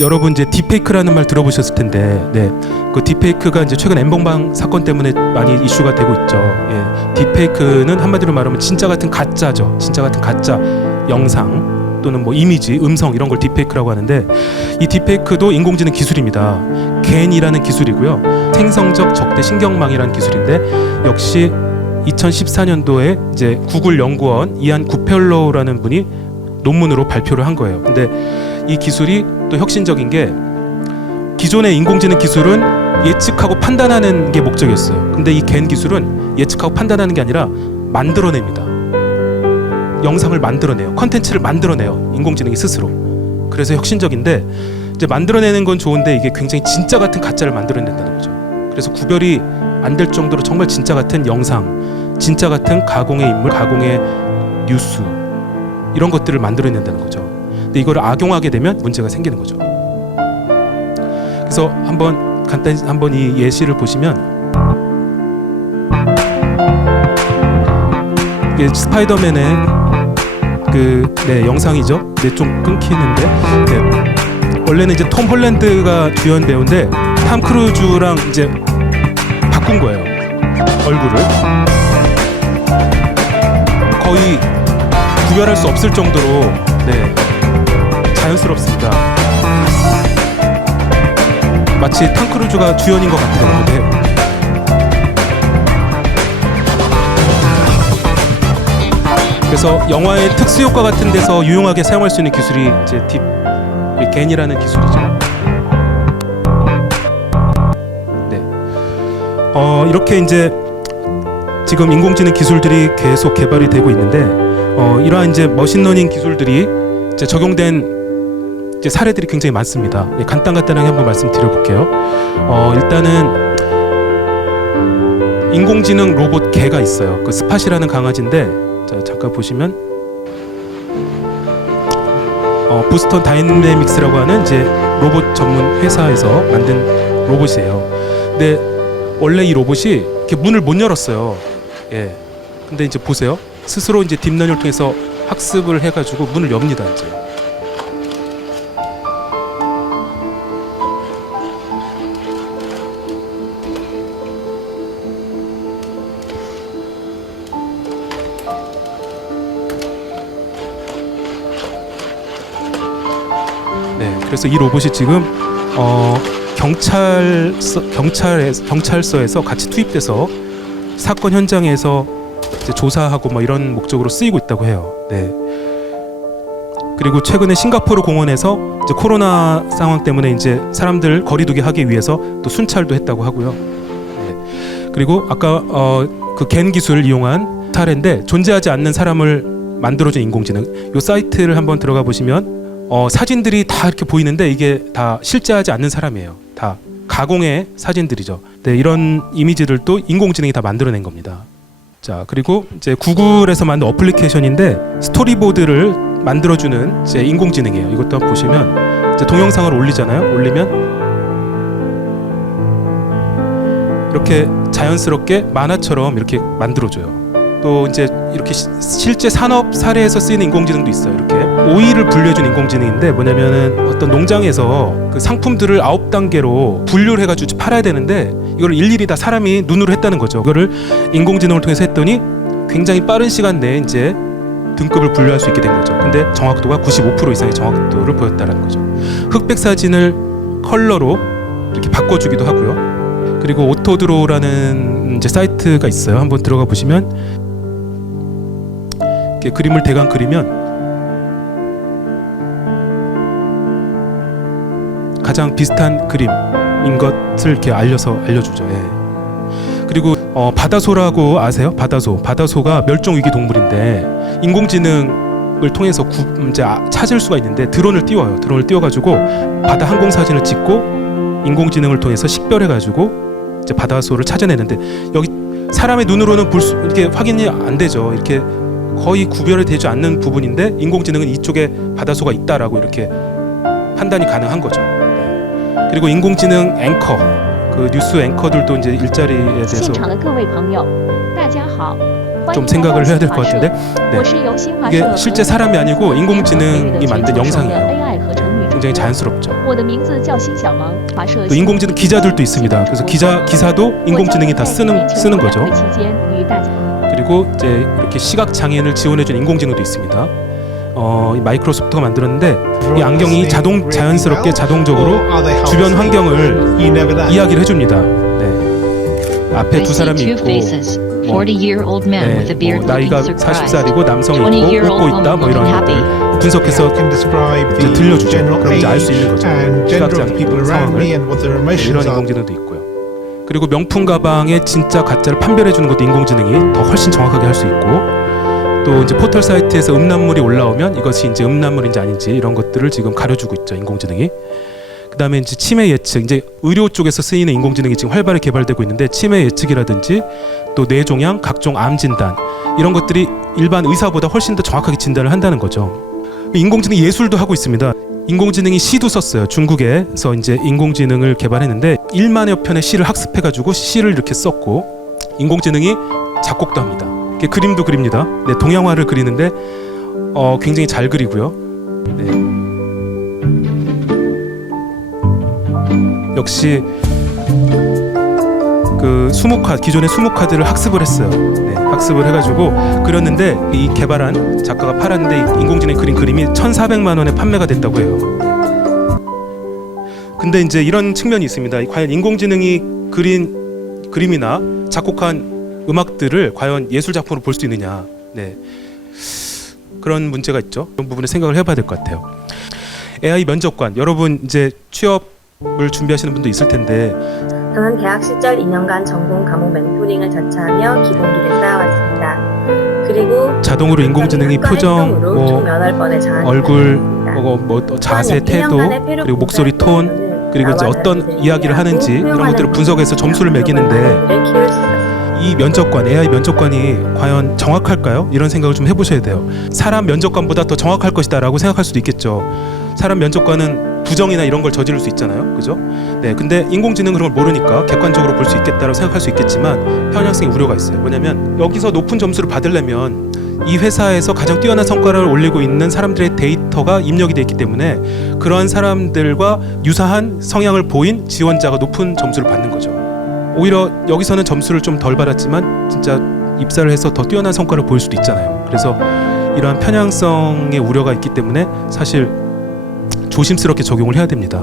여러분 이제 딥페이크라는 말 들어보셨을 텐데, 네, 그 딥페이크가 이제 최근 엠번방 사건 때문에 많이 이슈가 되고 있죠. 예, 딥페이크는 한마디로 말하면 진짜 같은 가짜죠. 진짜 같은 가짜 영상 또는 뭐 이미지, 음성 이런 걸 딥페이크라고 하는데, 이 딥페이크도 인공지능 기술입니다. 겐이라는 기술이고요. 생성적 적대 신경망이라는 기술인데, 역시 2014년도에 이제 구글 연구원 이안 구펠로우라는 분이 논문으로 발표를 한 거예요. 근데 이 기술이 또 혁신적인 게, 기존의 인공지능 기술은 예측하고 판단하는 게 목적이었어요. 근데 이 겐 기술은 예측하고 판단하는 게 아니라 만들어냅니다. 영상을 만들어내요. 컨텐츠를 만들어내요. 인공지능이 스스로. 그래서 혁신적인데, 이제 만들어내는 건 좋은데 이게 굉장히 진짜 같은 가짜를 만들어낸다는 거죠. 그래서 구별이 안 될 정도로 정말 진짜 같은 영상, 진짜 같은 가공의 인물, 가공의 뉴스 이런 것들을 만들어낸다는 거죠. 근데 이거를 악용하게 되면 문제가 생기는 거죠. 그래서 간단히 한번 이 예시를 보시면, 이게 스파이더맨의 영상이죠. 네, 좀 끊기는데, 네, 원래는 이제 톰 홀랜드가 주연 배우인데 탐 크루즈랑 이제 바꾼 거예요. 얼굴을 거의 구별할 수 없을 정도로, 네, 자연스럽습니다. 마치 탐 크루즈가 주연인 것 같아요. 네. 그래서 영화의 특수 효과 같은 데서 유용하게 사용할 수 있는 기술이 이제 겐이라는 기술이죠. 네. 이렇게 이제 지금 인공지능 기술들이 계속 개발이 되고 있는데, 이러한 이제 머신러닝 기술들이 이제 적용된 이제 사례들이 굉장히 많습니다. 예, 간단하게 한번 말씀드려볼게요. 일단은 인공지능 로봇 개가 있어요. 그 스팟이라는 강아지인데, 자, 잠깐 보시면 보스턴 다이내믹스라고 하는 이제 로봇 전문 회사에서 만든 로봇이에요. 근데 원래 이 로봇이 이렇게 문을 못 열었어요. 예. 근데 이제 보세요. 스스로 이제 딥러닝을 통해서 학습을 해가지고 문을 엽니다. 이제. 네, 그래서 이 로봇이 지금 경찰서에서 같이 투입돼서 사건 현장에서 이제 조사하고 뭐 이런 목적으로 쓰이고 있다고 해요. 네. 그리고 최근에 싱가포르 공원에서 이제 코로나 상황 때문에 이제 사람들 거리두기 하기 위해서 또 순찰도 했다고 하고요. 네. 그리고 아까 그 겐 기술을 이용한 사례인데, 존재하지 않는 사람을 만들어준 인공지능. 이 사이트를 한번 들어가 보시면 사진들이 다 이렇게 보이는데 이게 다 실제하지 않는 사람이에요. 다 가공의 사진들이죠. 네, 이런 이미지들도 인공지능이 다 만들어낸 겁니다. 자, 그리고 이제 구글에서 만든 어플리케이션인데, 스토리보드를 만들어주는 이제 인공지능이에요. 이것도 한번 보시면 이제 동영상을 올리잖아요. 올리면 이렇게 자연스럽게 만화처럼 이렇게 만들어줘요. 또 이제 이렇게 실제 산업 사례에서 쓰이는 인공지능도 있어요. 이렇게 오일을 분류해준 인공지능인데, 뭐냐면은 어떤 농장에서 그 상품들을 9단계로 분류를 해가지고 팔아야 되는데, 이걸 일일이 다 사람이 눈으로 했다는 거죠. 이거를 인공지능을 통해서 했더니 굉장히 빠른 시간 내에 이제 등급을 분류할 수 있게 된 거죠. 근데 정확도가 95% 이상의 정확도를 보였다는 거죠. 흑백 사진을 컬러로 이렇게 바꿔주기도 하고요. 그리고 오토드로우라는 이제 사이트가 있어요. 한번 들어가 보시면 이렇게 그림을 대강 그리면 가장 비슷한 그림인 것을 이렇게 알려주죠. 예. 그리고 바다소라고 아세요? 바다소가 멸종 위기 동물인데, 인공지능을 통해서 이제 찾을 수가 있는데, 드론을 띄워요. 드론을 띄워가지고 바다 항공 사진을 찍고 인공지능을 통해서 식별해가지고 이제 바다소를 찾아내는데, 여기 사람의 눈으로는 이렇게 확인이 안 되죠. 이렇게 거의 구별이 되지 않는 부분인데, 인공지능은 이쪽에 바다소가 있다라고 이렇게 판단이 가능한 거죠. 그리고 인공지능 앵커, 그 뉴스 앵커들도 이제 일자리에 대해서 좀 생각을 해야 될 것 같은데, 네. 이게 실제 사람이 아니고 인공지능이 만든 영상이에요. 굉장히 자연스럽죠. 我的名字叫辛小萌，华社 또 인공지능 기자들도 있습니다. 그래서 기사도 인공지능이 다 쓰는 거죠. 期间与大家 그리고 이제 이렇게 시각 장애인을 지원해주는 인공지능도 있습니다. 이 마이크로소프트가 만들었는데 이 안경이 자연스럽게 자동적으로 주변 환경을 이야기를 해줍니다. 네. 앞에 두 사람이 있고 나이가 40살이고 남성이 있고 웃고 있다 뭐 이런 것들 분석해서 이제 들려주죠. 그럼 이제 알 수 있는 거죠. 시각장애인 상황을. 네, 이런 인공지능도 있고요. 그리고 명품 가방의 진짜 가짜를 판별해주는 것도 인공지능이 더 훨씬 정확하게 할 수 있고, 또 이제 포털 사이트에서 음란물이 올라오면 이것이 이제 음란물인지 아닌지 이런 것들을 지금 가려주고 있죠, 인공지능이. 그다음에 이제 치매 예측, 이제 의료 쪽에서 쓰이는 인공지능이 지금 활발히 개발되고 있는데 치매 예측이라든지 또 뇌종양, 각종 암 진단 이런 것들이 일반 의사보다 훨씬 더 정확하게 진단을 한다는 거죠. 인공지능 예술도 하고 있습니다. 인공지능이 시도 썼어요. 중국에서 이제 인공지능을 개발했는데 1만여 편의 시를 학습해가지고 시를 이렇게 썼고, 인공지능이 작곡도 합니다. 그림도 그립니다. 네, 동양화를 그리는데 굉장히 잘 그리고요. 네. 역시 그 기존의 수묵화들을 학습을 했어요. 네, 학습을 해가지고 그렸는데 이 개발한 작가가 팔았는데 인공지능이 그린 그림이 1,400만 원에 판매가 됐다고 해요. 근데 이제 이런 측면이 있습니다. 과연 인공지능이 그린 그림이나 작곡한 음악들을 과연 예술 작품으로 볼 수 있느냐, 네, 그런 문제가 있죠. 그런 부분에 생각을 해봐야 될 것 같아요. AI 면접관, 여러분 이제 취업을 준비하시는 분도 있을 텐데, 저는 대학 시절 2년간 전공 과목 멘토링을 자처하며 기본기를 쌓아왔습니다. 그리고 자동으로 인공지능이 표정, 뭐 얼굴, 자세, 태도, 그리고 목소리 톤, 그리고 이제 어떤 이야기를 하는지 이런 것들을 분석해서 점수를 매기는데, 이 면접관, AI 면접관이 과연 정확할까요? 이런 생각을 좀 해보셔야 돼요. 사람 면접관보다 더 정확할 것이다 라고 생각할 수도 있겠죠. 사람 면접관은 부정이나 이런 걸 저지를 수 있잖아요, 그죠? 네, 근데 인공지능은 그런 걸 모르니까 객관적으로 볼 수 있겠다라고 생각할 수 있겠지만 편향성의 우려가 있어요. 뭐냐면 여기서 높은 점수를 받으려면 이 회사에서 가장 뛰어난 성과를 올리고 있는 사람들의 데이터가 입력이 돼 있기 때문에 그러한 사람들과 유사한 성향을 보인 지원자가 높은 점수를 받는 거죠. 오히려 여기서는 점수를 좀 덜 받았지만 진짜 입사를 해서 더 뛰어난 성과를 보일 수도 있잖아요. 그래서 이러한 편향성의 우려가 있기 때문에 사실 조심스럽게 적용을 해야 됩니다.